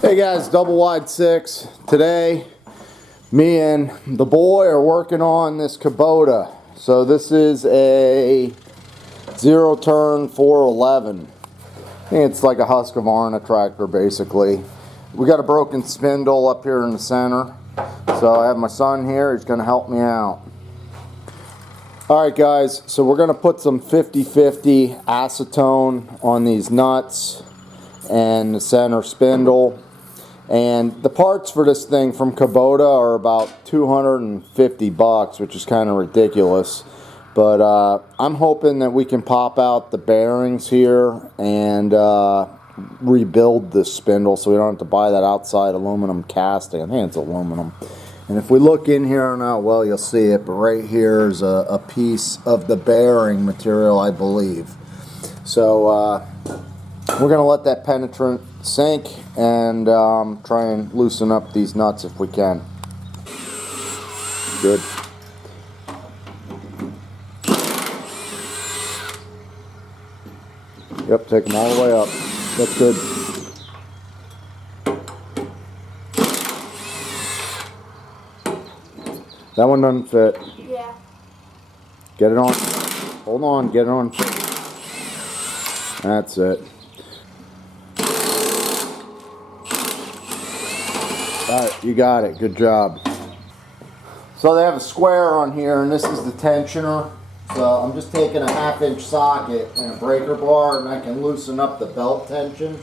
Hey guys, double wide 6. Today, me and the boy are working on this Kubota. So this is a 0-turn 411. I think it's like a Husqvarna tractor basically. We got a broken spindle up here in the center. So I have my son here, he's gonna help me out. Alright guys, so we're gonna put some 50-50 acetone on these nuts and the center spindle. And the parts for this thing from Kubota are about 250 bucks, which is kind of ridiculous. But I'm hoping that we can pop out the bearings here and rebuild this spindle so we don't have to buy that outside aluminum casting. I think it's aluminum. And if we look in here, I don't know, well, you'll see it, but right here is a piece of the bearing material, I believe. So we're going to let that penetrant sink and try and loosen up these nuts if we can. Good. Yep, take them all the way up. That's good. That one doesn't fit. Yeah. Get it on. Hold on, get it on. That's it. Alright, you got it. Good job. So they have a square on here, and this is the tensioner. So I'm just taking a 1/2-inch socket and a breaker bar, and I can loosen up the belt tension.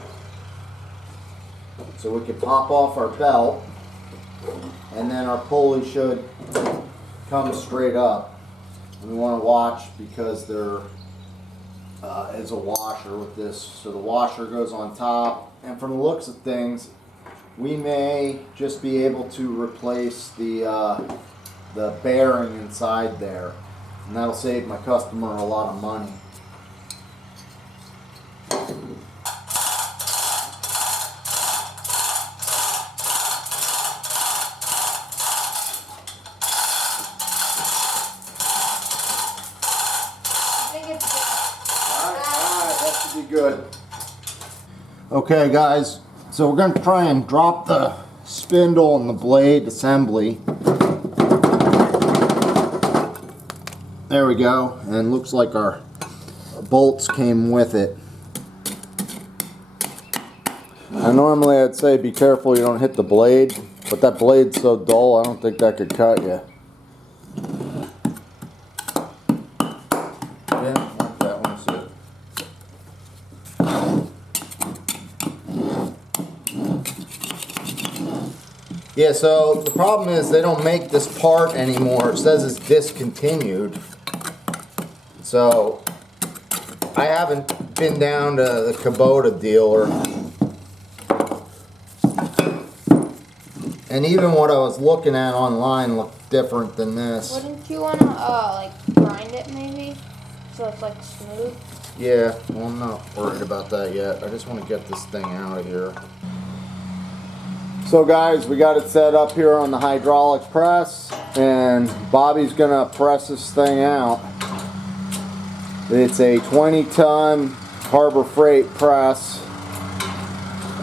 So we can pop off our belt, and then our pulley should come straight up. And we want to watch because there is a washer with this. So the washer goes on top, and from the looks of things, we may just be able to replace the bearing inside there, and that'll save my customer a lot of money. Alright, that should be good. Okay guys, so we're going to try and drop the spindle and the blade assembly. There we go, and looks like our bolts came with it. Now normally I'd say be careful you don't hit the blade, but that blade's so dull I don't think that could cut you. Yeah, like that one, see it. Yeah, so the problem is they don't make this part anymore. It says it's discontinued. So I haven't been down to the Kubota dealer. And even what I was looking at online looked different than this. Wouldn't you want to like grind it maybe? So it's like smooth? Yeah, well I'm not worried about that yet. I just want to get this thing out of here. So guys, we got it set up here on the hydraulic press, and Bobby's gonna press this thing out. It's a 20-ton Harbor Freight press,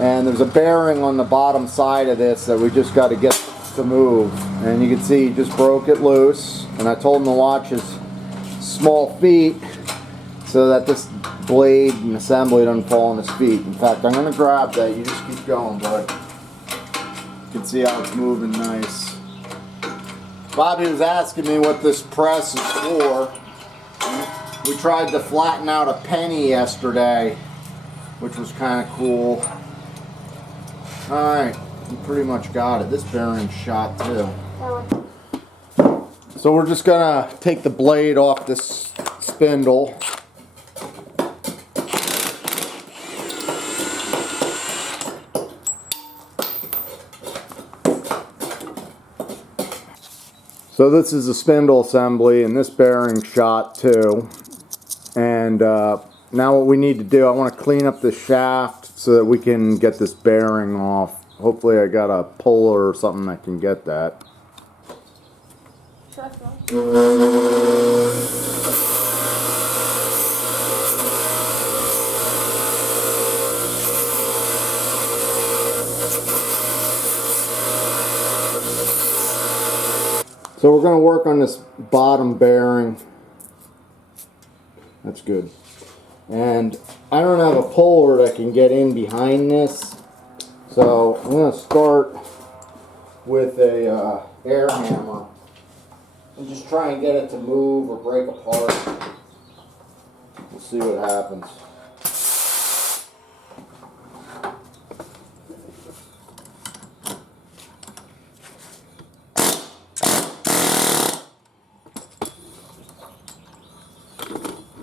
and there's a bearing on the bottom side of this that we just got to get to move. And you can see he just broke it loose, and I told him to watch his small feet so that this blade and assembly doesn't fall on his feet. In fact, I'm gonna grab that. You just keep going, bud. You can see how it's moving nice. Bobby was asking me what this press is for. We tried to flatten out a penny yesterday, which was kind of cool. Alright, we pretty much got it. This bearing's shot too. So we're just gonna take the blade off this spindle. So this is a spindle assembly, and this bearing shot too. And now what we need to do, I want to clean up the shaft so that we can get this bearing off. Hopefully I got a puller or something that can get that. So we're going to work on this bottom bearing. That's good. And I don't have a puller that can get in behind this. So I'm going to start with a air hammer and just try and get it to move or break apart. We'll see what happens.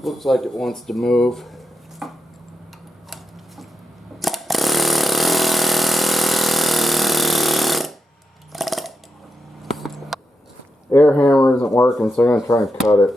Looks like it wants to move. Air hammer isn't working, so I'm going to try and cut it.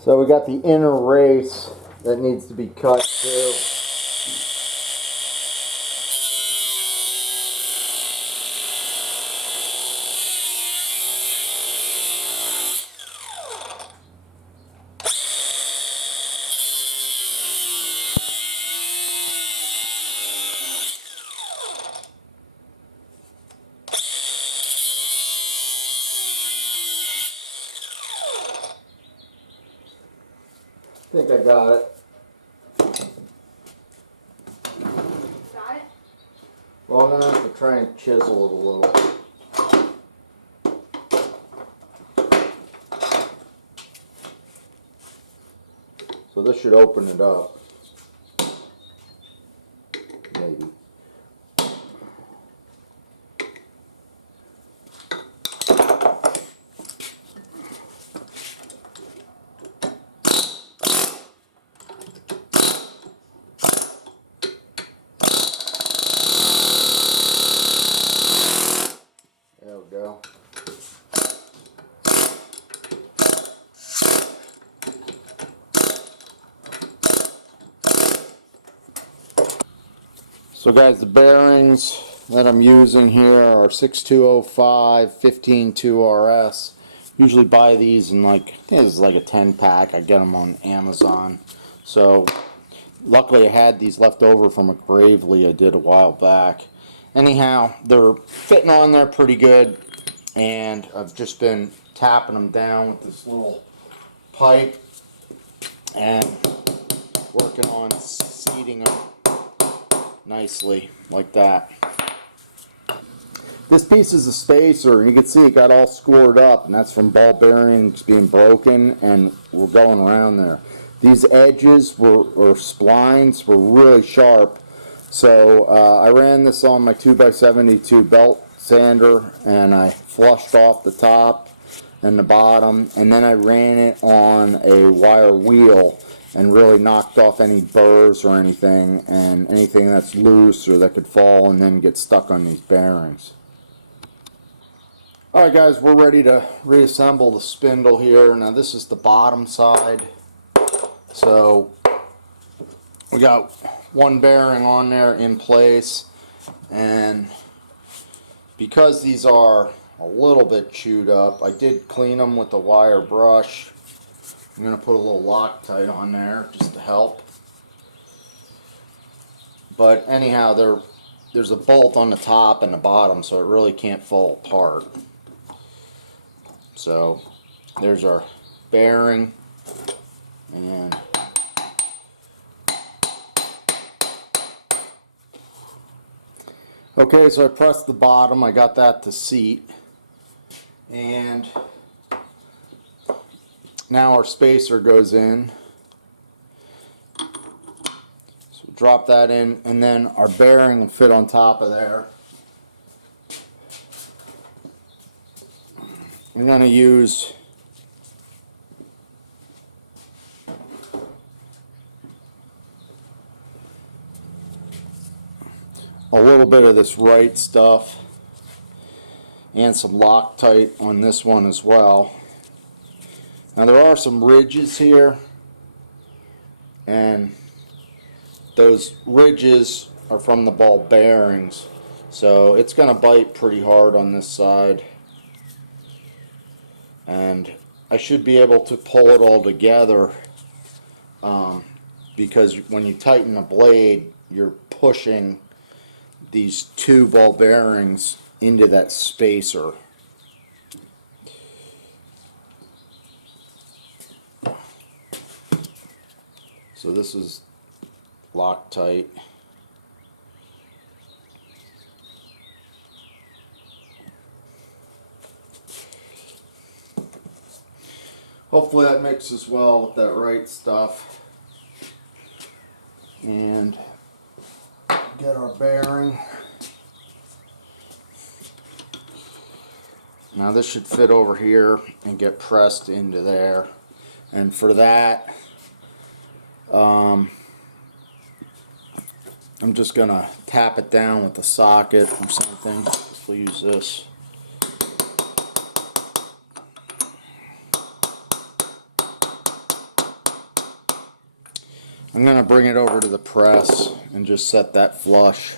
So we got the inner race that needs to be cut too. I think I got it. Got it? Well, I'm going to have to try and chisel it a little. So this should open it up. Maybe. There we go. So guys, the bearings that I'm using here are 6205 152 RS. Usually buy these in like, I think this is like a 10 pack. I get them on Amazon. So luckily I had these left over from a Gravely I did a while back. Anyhow, they're fitting on there pretty good, and I've just been tapping them down with this little pipe and working on seating them nicely like that. This piece is a spacer, and you can see it got all scored up, and that's from ball bearings being broken, and we're going around there. These edges or splines were really sharp, so I ran this on my 2x72 belt sander, and I flushed off the top and the bottom, and then I ran it on a wire wheel and really knocked off any burrs or anything, and anything that's loose or that could fall and then get stuck on these bearings. Alright guys, we're ready to reassemble the spindle here. Now this is the bottom side. So we got one bearing on there in place, and because these are a little bit chewed up, I did clean them with the wire brush. I'm going to put a little Loctite on there just to help. But anyhow, there's a bolt on the top and the bottom, so it really can't fall apart. So there's our bearing, and okay, so I pressed the bottom, I got that to seat, and now our spacer goes in. So drop that in, and then our bearing will fit on top of there. I'm going to use a little bit of this right stuff and some Loctite on this one as well. Now there are some ridges here, and those ridges are from the ball bearings, so it's going to bite pretty hard on this side, and I should be able to pull it all together, because when you tighten the blade, you're pushing these two ball bearings into that spacer. So this is Loctite. Hopefully that mixes well with that right stuff. And get our bearing. Now this should fit over here and get pressed into there. And for that, I'm just gonna tap it down with a socket or something. We'll use this. I'm gonna bring it over to the press and just set that flush.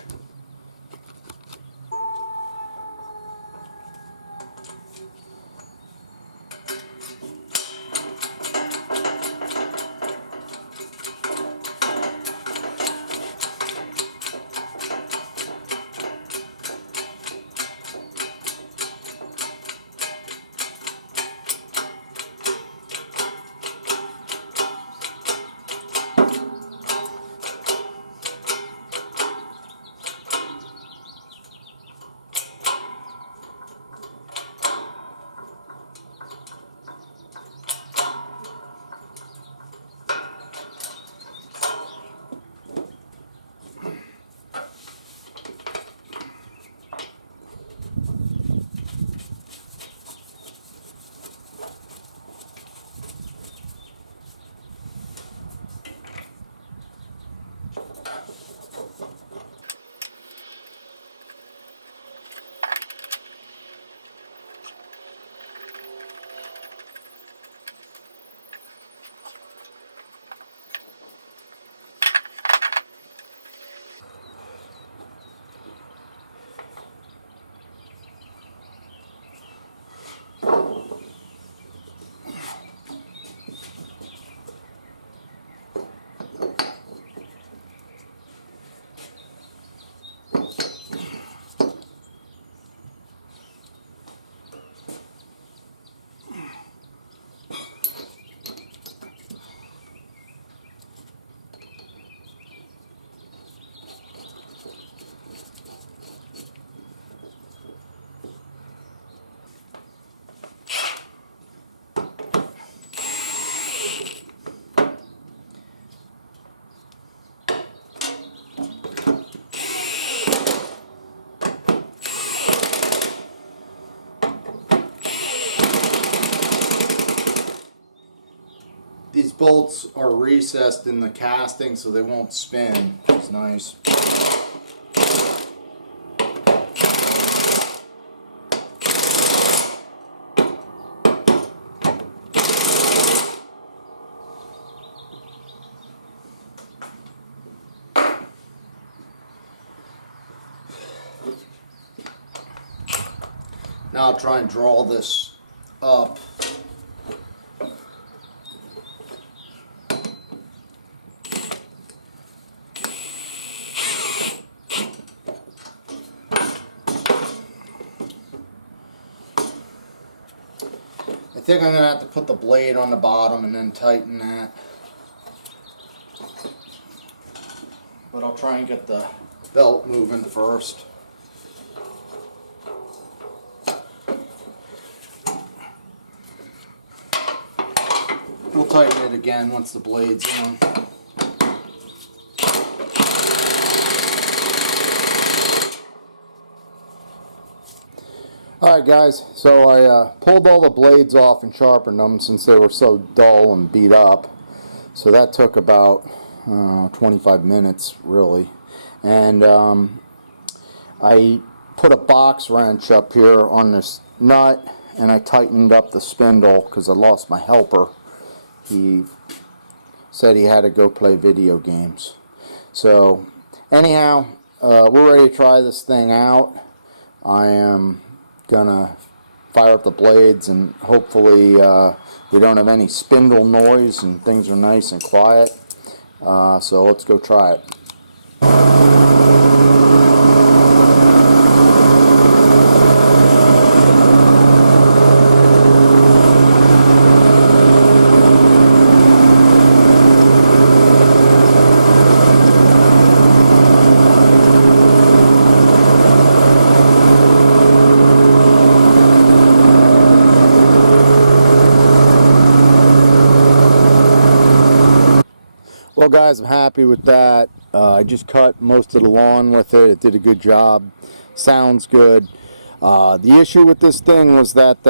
These bolts are recessed in the casting so they won't spin, which is nice. Now I'll try and draw this up. I think I'm going to have to put the blade on the bottom and then tighten that. But I'll try and get the belt moving first. We'll tighten it again once the blade's on. Alright guys, so I pulled all the blades off and sharpened them since they were so dull and beat up. So that took about 25 minutes really. And I put a box wrench up here on this nut and I tightened up the spindle because I lost my helper. He said he had to go play video games. So anyhow, we're ready to try this thing out. I am gonna fire up the blades, and hopefully we don't have any spindle noise and things are nice and quiet. So let's go try it. Well guys, I'm happy with that. I just cut most of the lawn with it. It did a good job. Sounds good. The issue with this thing was that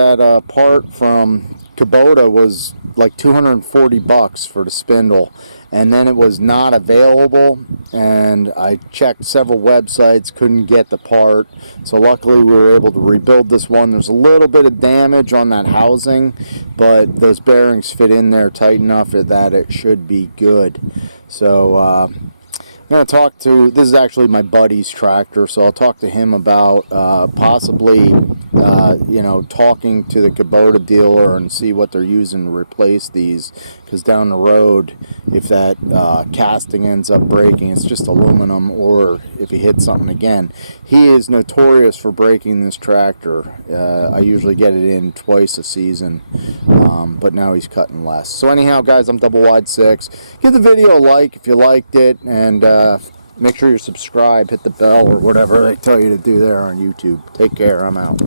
part from Kubota was like $240 for the spindle, and then it was not available, and I checked several websites, couldn't get the part. So luckily we were able to rebuild this one. There's a little bit of damage on that housing, but those bearings fit in there tight enough that it should be good. So I'm going to talk to, this is actually my buddy's tractor, so I'll talk to him about possibly, you know, talking to the Kubota dealer and see what they're using to replace these, because down the road, if that casting ends up breaking, it's just aluminum, or if he hits something again. He is notorious for breaking this tractor. I usually get it in twice a season, but now he's cutting less. So anyhow guys, I'm Double Wide 6. Give the video a like if you liked it, and make sure you subscribe, hit the bell or whatever they tell you to do there on YouTube. Take care, I'm out.